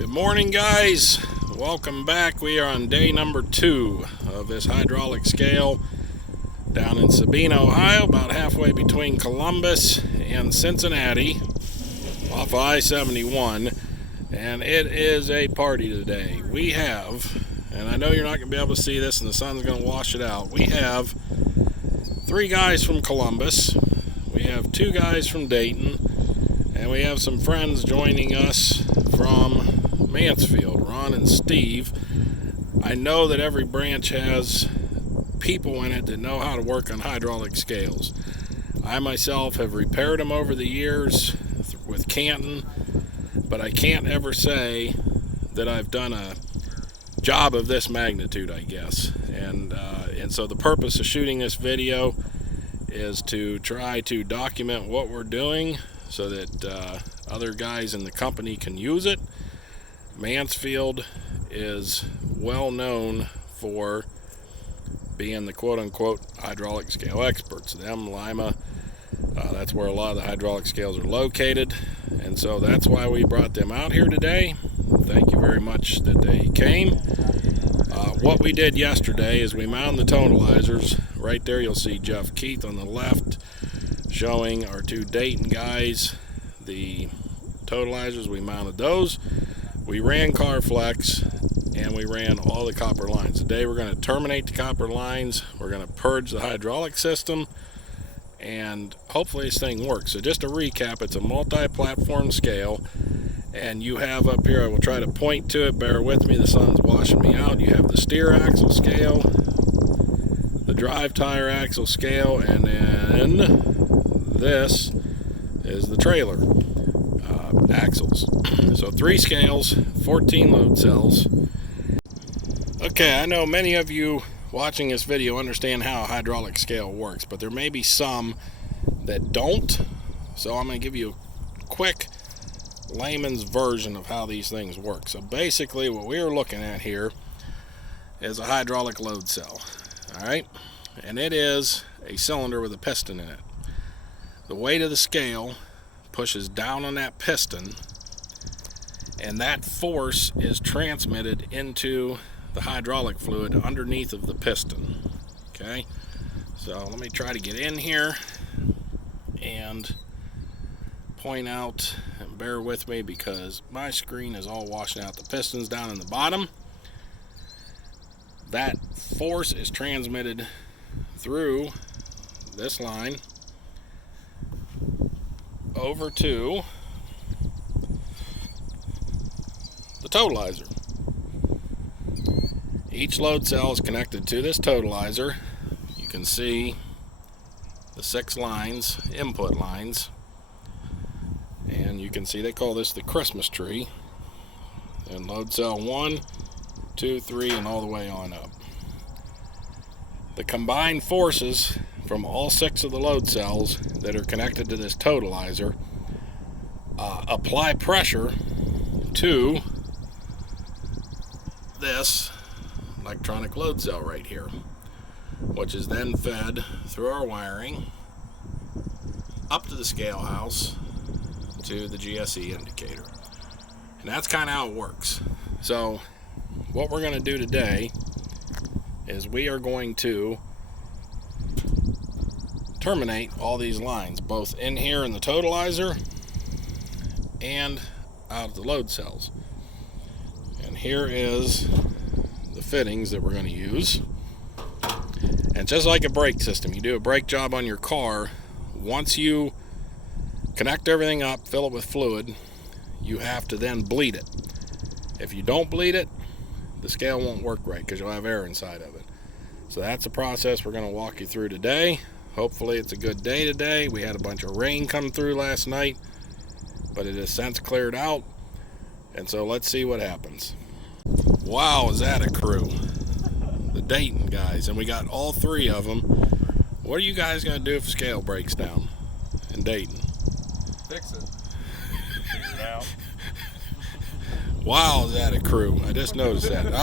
Good morning, guys. Welcome back. We are on day number 2 of this hydraulic scale down in Sabine, Ohio, about halfway between Columbus and Cincinnati off I-71. And it is a party today. We have, and I know you're not going to be able to see this and the sun's going to wash it out, we have 3 guys from Columbus, we have 2 guys from Dayton, and we have some friends joining us from Mansfield, Ron and Steve. I know that every branch has people in it that know how to work on hydraulic scales. I myself have repaired them over the years with Canton, but I can't ever say that I've done a job of this magnitude, I guess. And so the purpose of shooting this video is to try to document what we're doing so that other guys in the company can use it. Mansfield is well known for being the quote-unquote hydraulic scale experts. Them, Lima, that's where a lot of the hydraulic scales are located, and so that's why we brought them out here today. Thank you very much that they came. What we did yesterday is we mounted the tonalizers. Right there you'll see Jeff Keith on the left showing our 2 Dayton guys the totalizers. We mounted those. We ran Carflex, and we ran all the copper lines. Today we're going to terminate the copper lines. We're going to purge the hydraulic system, and hopefully this thing works. So just to recap, it's a multi-platform scale, and you have up here, I will try to point to it, bear with me, the sun's washing me out. You have the steer axle scale, the drive tire axle scale, and then this is the trailer axles. So 3 scales, 14 load cells. Okay, I know many of you watching this video understand how a hydraulic scale works, but there may be some that don't. So I'm going to give you a quick layman's version of how these things work. So basically what we're looking at here is a hydraulic load cell. Alright, and it is a cylinder with a piston in it. The weight of the scale pushes down on that piston, and that force is transmitted into the hydraulic fluid underneath of the piston. Okay, so let me try to get in here and point out, and bear with me because my screen is all washing out. The piston's down in the bottom. That force is transmitted through this line over to the totalizer. Each load cell is connected to this totalizer. You can see the 6 lines, input lines, and you can see they call this the Christmas tree. And load cell 1, 2, 3, and all the way on up. The combined forces from all 6 of the load cells that are connected to this totalizer apply pressure to this electronic load cell right here, which is then fed through our wiring up to the scale house to the GSE indicator. And that's kind of how it works. So what we're going to do today is we are going to terminate all these lines, both in here in the totalizer and out of the load cells. And here is the fittings that we're going to use. And just like a brake system, you do a brake job on your car, once you connect everything up, fill it with fluid, you have to then bleed it. If you don't bleed it, the scale won't work right because you'll have air inside of it. So that's the process we're going to walk you through today. Hopefully it's a good day today. We had a bunch of rain come through last night, but it has since cleared out, and so let's see what happens. Wow, is that a crew? The Dayton guys, and we got all 3 of them. What are you guys going to do if the scale breaks down in Dayton? Fix it. Figure it out. Wow, is that a crew? I just noticed that. All right.